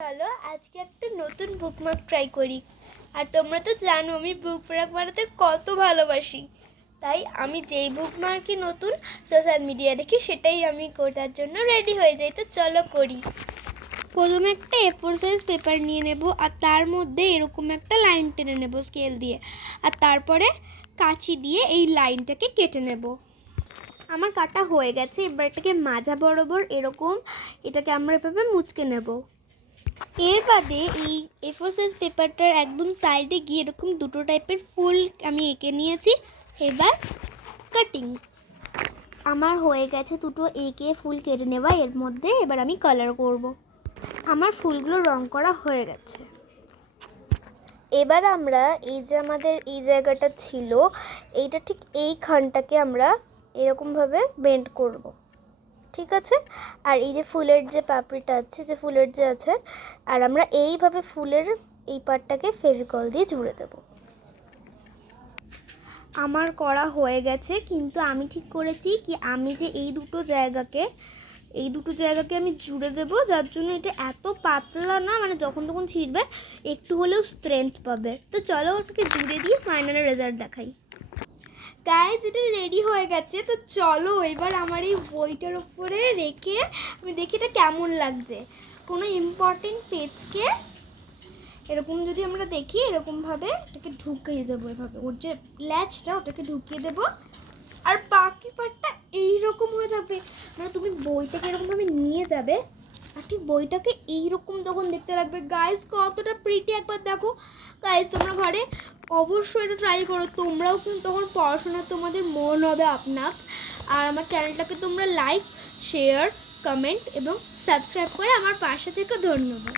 চলো আজকে একটা নতুন বুকমার্ক ট্রাই করি। আর তোমরা তো জানো আমি বুকমার্ক বানাতে কত ভালোবাসি, তাই আমি যেই বুকমার্কই নতুন সোশ্যাল মিডিয়া দেখি সেটাই আমি করার জন্য রেডি হয়ে যাই। তো চলো করি। প্রথমে একটা A4 সাইজ পেপার নিয়ে নেব আর তার মধ্যে এরকম একটা লাইন টেনে নেব স্কেল দিয়ে, আর তারপরে কাঁচি দিয়ে এই লাইনটাকে কেটে নেব। আমার কাটা হয়ে গেছে। এবার এটাকে মাজা বরাবর এরকম এটাকে আমরা এভাবে মুচকে নেব। এর বাদে এই A4 সাইজ পেপারটার একদম সাইডে গিয়ে এরকম দুটো টাইপের ফুল আমি এঁকে নিয়েছি। এবার কাটিং আমার হয়ে গেছে, দুটো এঁকে ফুল কেটে নেওয়া। এর মধ্যে এবার আমি কালার করব। আমার ফুলগুলো রং করা হয়ে গেছে। এবার আমরা এই যে আমাদের এই জায়গাটা ছিল, এইটা ঠিক এইখানটাকে আমরা এরকমভাবে বেন্ড করব, ঠিক আছে? আর এই যে ফুলের যে পাপড়িটা আছে, যে ফুলের যে আছে, আর আমরা এইভাবে ফুলের এই পার্টটাকে ফেভিকল দিয়ে জুড়ে দেব। আমার করা হয়ে গেছে, কিন্তু আমি ঠিক করেছি কি আমি যে এই দুটো জায়গাকে আমি জুড়ে দেব, যার জন্য এটা এত পাতলা না, মানে যখন তখন ছিঁড়বে একটু হলেও স্ট্রেংথ পাবে। তো চলো ওটাকে জুড়ে দিয়ে ফাইনাল রেজাল্ট দেখাই। গাইজ এটা রেডি হয়ে গেছে। তো চলো এবার আমার এই বইটার উপরে রেখে আমি দেখি এটা কেমন লাগছে। কোনো ইম্পর্টেন্ট পেজকে এরকম যদি আমরা দেখি, এরকমভাবে এটাকে ঢুকিয়ে দেবো, এভাবে ওর যে ল্যাচটা ওটাকে ঢুকিয়ে দেবো, আর বাকি পার্টটা এইরকম হয়ে থাকবে। মানে তুমি বইটাকে এরকমভাবে নিয়ে যাবে আর ঠিক বইটাকে এইরকম তখন দেখতে লাগবে। গাইজ কতটা প্রিটি একবার দেখো। গাইজ তোমরা ঘরে অবশ্যই এটা ট্রাই করো, তোমরাও কিন্তু তখন পড়াশোনা তোমাদের মন হবে আপনার। আর আমার চ্যানেলটাকে তোমরা লাইক, শেয়ার, কমেন্ট এবং সাবস্ক্রাইব করে আমার পাশে থেকে ধন্যবাদ।